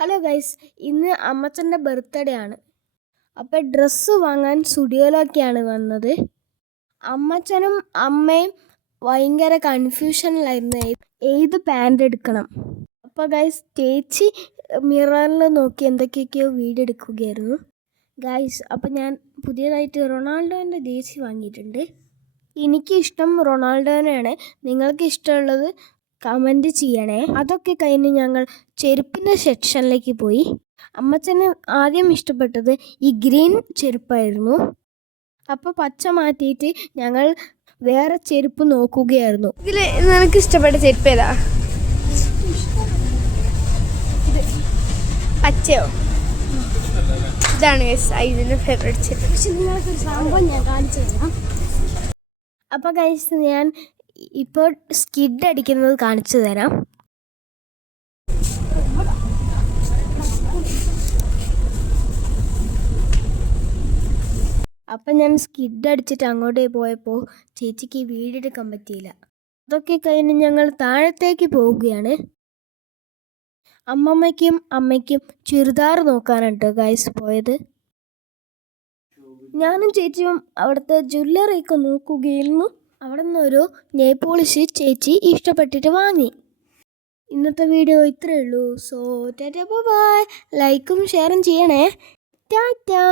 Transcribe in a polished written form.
Hello guys, ഇന്ന് അമ്മച്ചൻ്റെ birthday ആണ്. അപ്പോൾ ഡ്രസ്സ് വാങ്ങാൻ സ്റ്റുഡിയോയിലൊക്കെയാണ് വന്നത്. അമ്മച്ചനും അമ്മയും ഭയങ്കര കൺഫ്യൂഷനിലായിരുന്നു ഏത് പാൻ്റ് എടുക്കണം. അപ്പോൾ ഗൈസ്, ചേച്ചി മിററിൽ നോക്കി എന്തൊക്കെയൊക്കെയോ വീഡിയോ എടുക്കുകയായിരുന്നു. ഗൈസ്, അപ്പോൾ ഞാൻ പുതിയതായിട്ട് റൊണാൾഡോൻ്റെ ജേഴ്സി വാങ്ങിയിട്ടുണ്ട്. എനിക്കിഷ്ടം റൊണാൾഡോനെയാണ്. നിങ്ങൾക്ക് ഇഷ്ടമുള്ളത് കമൻറ്റ് ചെയ്യണേ. അതൊക്കെ കഴിഞ്ഞ് ഞങ്ങൾ ചെരുപ്പിൻ്റെ സെക്ഷനിലേക്ക് പോയി. അമ്മച്ചന് ആദ്യം ഇഷ്ടപ്പെട്ടത് ഈ ഗ്രീൻ ചെരുപ്പായിരുന്നു. അപ്പോൾ പച്ച മാറ്റിയിട്ട് ഞങ്ങൾ വേറെ ചെരുപ്പ് നോക്കുകയായിരുന്നു. ഇതിൽ നിനക്ക് ഇഷ്ടപ്പെട്ട ചെരുപ്പ് ഏതാ? പച്ചയോ? ഇതാണ് ഇതിൻ്റെ ഫേവറേറ്റ് ചെരുപ്പ്. പക്ഷെ നിങ്ങൾക്ക് സംഭവം ഞാൻ കാണിച്ചു തരാം. അപ്പോൾ ഗൈസ്, ഞാൻ ഇപ്പോൾ സ്കിഡ് അടിക്കുന്നത് കാണിച്ചു തരാം. അപ്പം ഞാൻ സ്കിഡ് അടിച്ചിട്ട് അങ്ങോട്ടേ പോയപ്പോൾ ചേച്ചിക്ക് വീഡിയോ എടുക്കാൻ പറ്റിയില്ല. അതൊക്കെ കഴിഞ്ഞ് ഞങ്ങൾ താഴത്തേക്ക് പോവുകയാണ്. അമ്മമ്മയ്ക്കും അമ്മയ്ക്കും ചുരിദാർ നോക്കാനാണ് കേട്ടോ ഗൈസ് പോയത്. ഞാനും ചേച്ചിയും അവിടുത്തെ ജ്വല്ലറിയൊക്കെ നോക്കുകയായിരുന്നു. അവിടെ നിന്നൊരു നെയിൽ പോളിഷ് ചേച്ചി ഇഷ്ടപ്പെട്ടിട്ട് വാങ്ങി. ഇന്നത്തെ വീഡിയോ ഇത്രയേ ഉള്ളൂ. So tata bye. ലൈക്കും ഷെയറും ചെയ്യണേ. ടാറ്റാ.